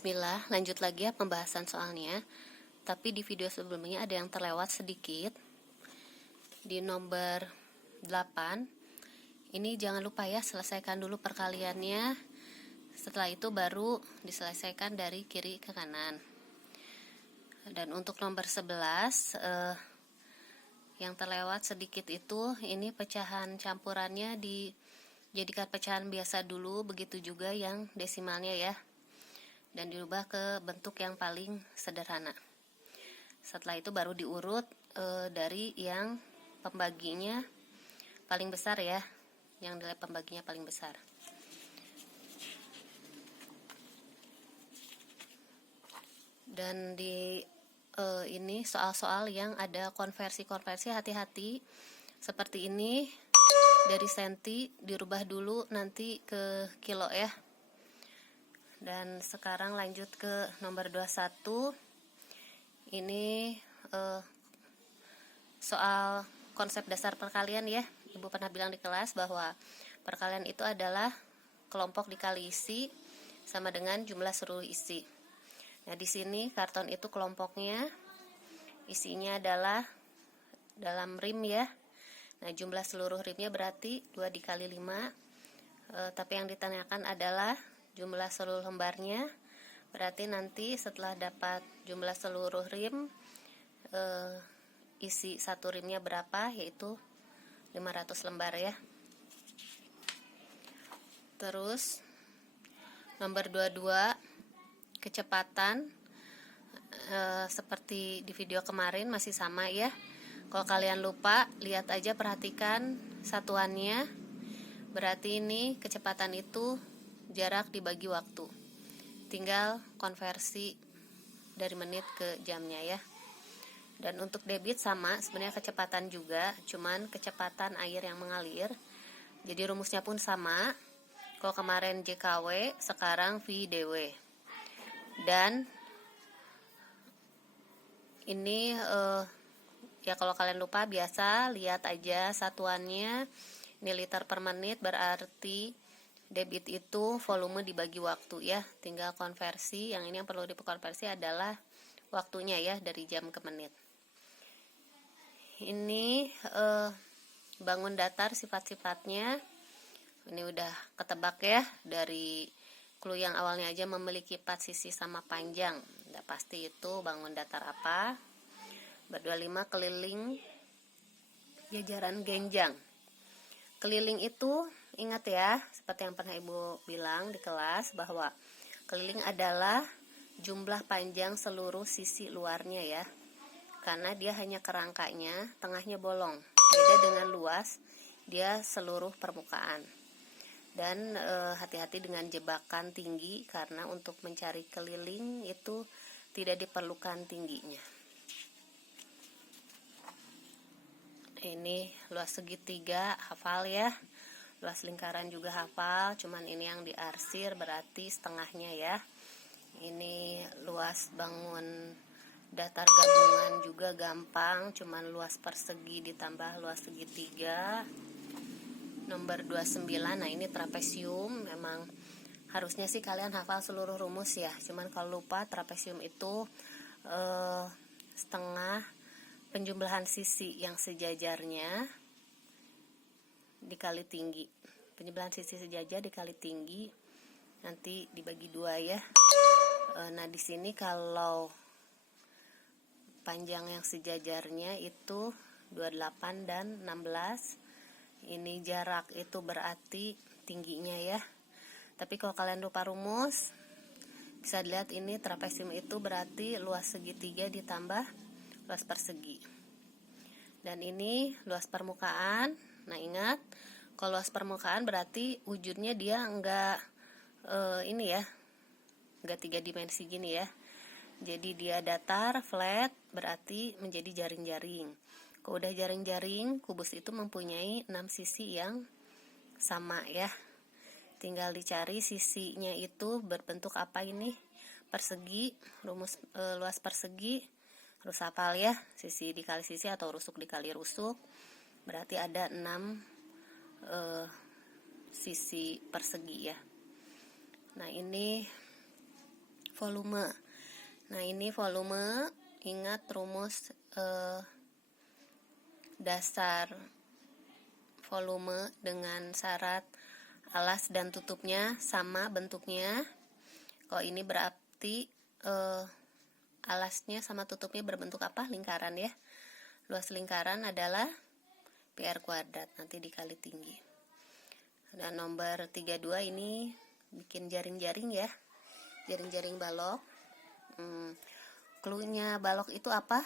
Bismillah, lanjut lagi ya pembahasan soalnya. Tapi di video sebelumnya ada yang terlewat sedikit. Di nomor 8, ini jangan lupa ya, selesaikan dulu perkaliannya. Setelah itu baru diselesaikan dari kiri ke kanan. Dan untuk nomor 11, yang terlewat sedikit itu, ini pecahan campurannya dijadikan pecahan biasa dulu, begitu juga yang desimalnya ya. Dan diubah ke bentuk yang paling sederhana. Setelah itu baru diurut dari yang pembaginya paling besar ya, yang nilai pembaginya paling besar. Dan di ini soal-soal yang ada konversi-konversi, hati-hati. Seperti ini, dari senti dirubah dulu nanti ke kilo ya. Dan sekarang lanjut ke nomor 21. Ini soal konsep dasar perkalian ya. Ibu pernah bilang di kelas bahwa perkalian itu adalah kelompok dikali isi sama dengan jumlah seluruh isi. Nah, di sini karton itu kelompoknya isinya adalah dalam rim ya. Nah, jumlah seluruh rimnya berarti 2 dikali 5. Tapi yang ditanyakan adalah jumlah seluruh lembarnya. Berarti nanti setelah dapat jumlah seluruh rim, isi satu rimnya berapa, yaitu 500 lembar ya. Terus nomor 22, kecepatan. Seperti di video kemarin masih sama ya. Kalau kalian lupa, lihat aja, perhatikan satuannya. Berarti ini kecepatan itu jarak dibagi waktu. Tinggal konversi dari menit ke jamnya ya. Dan untuk debit sama, sebenarnya kecepatan juga, cuman kecepatan air yang mengalir. Jadi rumusnya pun sama. Kalau kemarin JKW, sekarang VDW. Dan ini ya kalau kalian lupa, biasa lihat aja satuannya. Ini liter per menit, berarti debit itu volume dibagi waktu ya. Tinggal konversi. Yang ini yang perlu dikonversi adalah waktunya ya, dari jam ke menit. Ini bangun datar sifat-sifatnya. Ini udah ketebak ya, dari clue yang awalnya aja memiliki 4 sisi sama panjang. Udah pasti itu bangun datar apa. Ber-25 keliling jajaran genjang. Keliling itu, ingat ya, seperti yang pernah Ibu bilang di kelas, bahwa keliling adalah jumlah panjang seluruh sisi luarnya ya. Karena dia hanya kerangkanya, tengahnya bolong. Beda dengan luas, dia seluruh permukaan. Dan hati-hati dengan jebakan tinggi, karena untuk mencari keliling itu tidak diperlukan tingginya. Ini luas segitiga hafal ya, luas lingkaran juga hafal, cuman ini yang diarsir berarti setengahnya ya. Ini luas bangun datar gabungan juga gampang, cuman luas persegi ditambah luas segitiga. Nomor 29, nah ini trapesium. Memang harusnya sih kalian hafal seluruh rumus ya, cuman kalau lupa, trapesium itu setengah penjumlahan sisi yang sejajarnya dikali tinggi. Penjumlahan sisi sejajar dikali tinggi, nanti dibagi 2 ya. Nah, di sini kalau panjang yang sejajarnya itu 28 dan 16. Ini jarak itu berarti tingginya ya. Tapi kalau kalian lupa rumus, bisa dilihat ini trapesium itu berarti luas segitiga ditambah luas persegi. Dan ini luas permukaan. Nah, ingat, kalau luas permukaan berarti wujudnya dia enggak ini ya, enggak 3 dimensi gini ya. Jadi dia datar, flat, berarti menjadi jaring-jaring. Kalau udah jaring-jaring, kubus itu mempunyai 6 sisi yang sama ya. Tinggal dicari sisinya itu berbentuk apa ini. Persegi, rumus luas persegi harus hafal ya, sisi dikali sisi atau rusuk dikali rusuk, berarti ada 6 sisi persegi ya. Nah, ini volume. Nah, ini volume, ingat rumus dasar volume dengan syarat alas dan tutupnya sama bentuknya. Kalau ini berarti alasnya sama tutupnya berbentuk apa? Lingkaran ya. Luas lingkaran adalah PR kuadrat, nanti dikali tinggi. Dan nomor 32 ini bikin jaring-jaring ya. Jaring-jaring balok. Cluenya balok itu apa?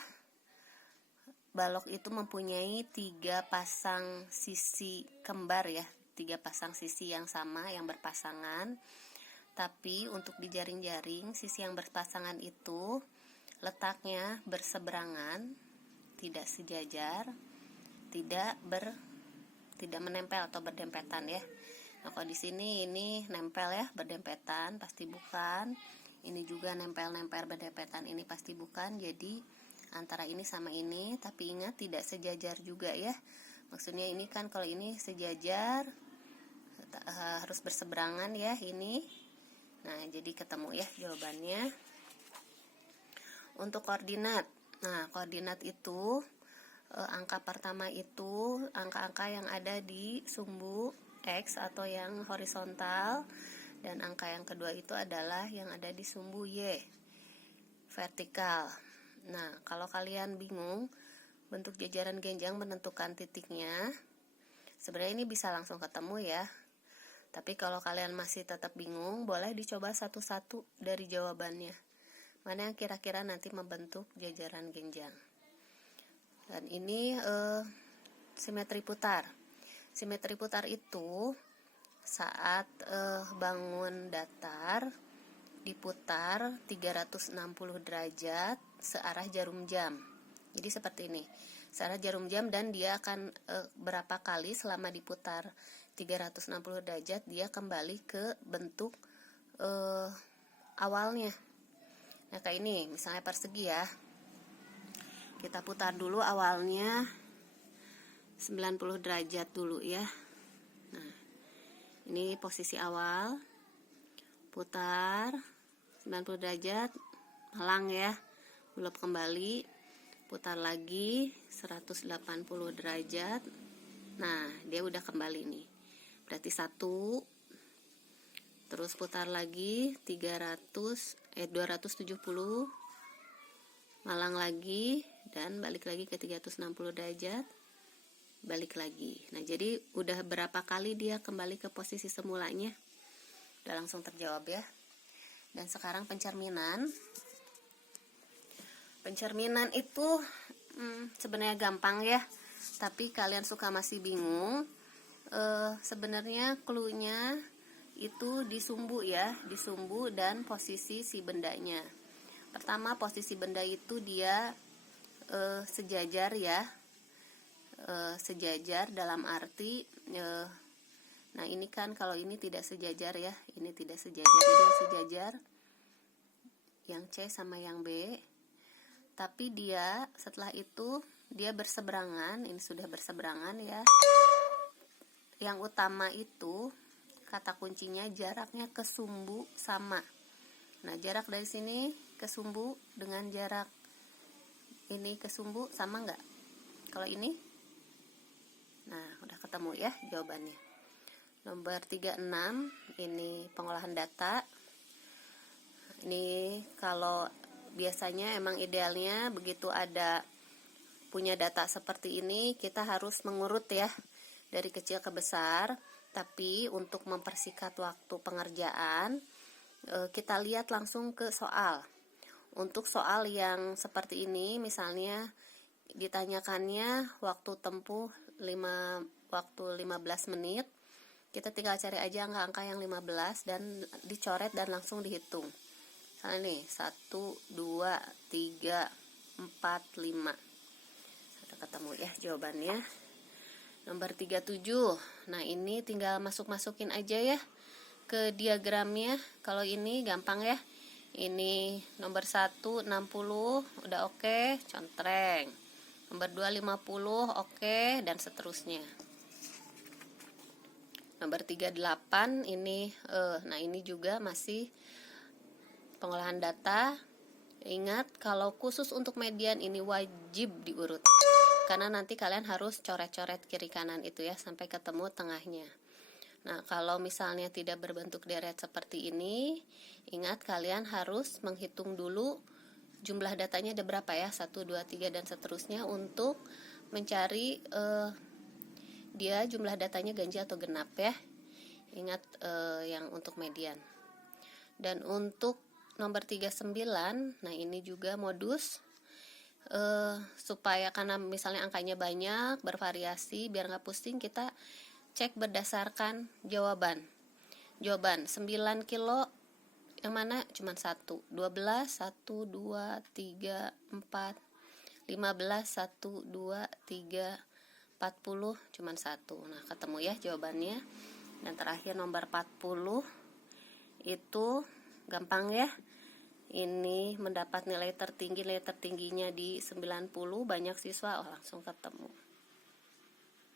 Balok itu mempunyai 3 pasang sisi kembar ya, 3 pasang sisi yang sama, yang berpasangan. Tapi untuk di jaring-jaring, sisi yang berpasangan itu letaknya berseberangan, tidak sejajar, tidak menempel atau berdempetan ya. Nah, kalau di sini ini nempel ya, berdempetan, pasti bukan. Ini juga nempel-nempel berdempetan, ini pasti bukan. Jadi antara ini sama ini, tapi ingat tidak sejajar juga ya. Maksudnya ini kan kalau ini sejajar harus berseberangan ya ini. Nah, jadi ketemu ya jawabannya. Untuk koordinat. Nah, koordinat itu angka pertama itu angka-angka yang ada di sumbu X atau yang horizontal, dan angka yang kedua itu adalah yang ada di sumbu Y vertikal. Nah, kalau kalian bingung bentuk jajaran genjang menentukan titiknya, sebenarnya ini bisa langsung ketemu ya. Tapi kalau kalian masih tetap bingung, boleh dicoba satu-satu dari jawabannya. Mana yang kira-kira nanti membentuk jajaran genjang. Dan ini simetri putar. Simetri putar itu saat bangun datar diputar 360 derajat searah jarum jam. Jadi seperti ini, searah jarum jam, dan dia akan berapa kali selama diputar 360 derajat dia kembali ke bentuk awalnya. Nah, kayak ini misalnya persegi ya. Kita putar dulu awalnya 90 derajat dulu ya. Nah, ini posisi awal. Putar 90 derajat, malang ya, belok kembali, putar lagi 180 derajat. Nah, dia udah kembali nih. Berarti 1, terus putar lagi 270, malang lagi, dan balik lagi ke 360 derajat, balik lagi. Nah, jadi udah berapa kali dia kembali ke posisi semulanya? Udah langsung terjawab ya. Dan sekarang pencerminan. Pencerminan itu sebenarnya gampang ya, tapi kalian suka masih bingung. Sebenarnya cluenya itu di sumbu ya, di sumbu dan posisi si bendanya. Pertama, posisi benda itu dia sejajar ya, sejajar dalam arti nah, ini kan kalau ini tidak sejajar ya, ini tidak sejajar, jadi yang sejajar yang C sama yang B. Tapi dia setelah itu dia berseberangan, ini sudah berseberangan ya. Yang utama itu kata kuncinya jaraknya ke sumbu sama. Nah, jarak dari sini ke sumbu dengan jarak ini ke sumbu sama nggak? Kalau ini? Nah, udah ketemu ya jawabannya. Nomor 36, ini pengolahan data. Ini kalau biasanya emang idealnya begitu ada punya data seperti ini, kita harus mengurut ya dari kecil ke besar. Tapi untuk mempersingkat waktu pengerjaan, kita lihat langsung ke soal. Untuk soal yang seperti ini, misalnya ditanyakannya waktu tempuh 15 menit, kita tinggal cari aja angka-angka yang 15 dan dicoret dan langsung dihitung. Misalnya nih 1, 2, 3, 4, 5. Sudah ketemu ya jawabannya. Nomor 37. Nah, ini tinggal masukin aja ya ke diagramnya. Kalau ini gampang ya. Ini nomor 1 60 udah oke, contreng. Nomor 2 50 oke, dan seterusnya. Nomor 38 ini nah ini juga masih pengolahan data. Ingat, kalau khusus untuk median ini wajib diurut, karena nanti kalian harus coret-coret kiri kanan itu ya sampai ketemu tengahnya. Nah, kalau misalnya tidak berbentuk deret seperti ini, ingat kalian harus menghitung dulu jumlah datanya ada berapa ya, 1, 2, 3 dan seterusnya untuk mencari dia jumlah datanya ganjil atau genap ya. Ingat yang untuk median. Dan untuk nomor 39, nah ini juga modus supaya karena misalnya angkanya banyak, bervariasi, biar nggak pusing, kita cek berdasarkan jawaban. 9 kilo yang mana cuma 1, 12, 1, 2, 3, 4, 15, 1, 2, 3, 40, cuma 1. Nah, ketemu ya jawabannya. Dan terakhir nomor 40 itu gampang ya. Ini mendapat nilai tertingginya di 90, banyak siswa, langsung ketemu.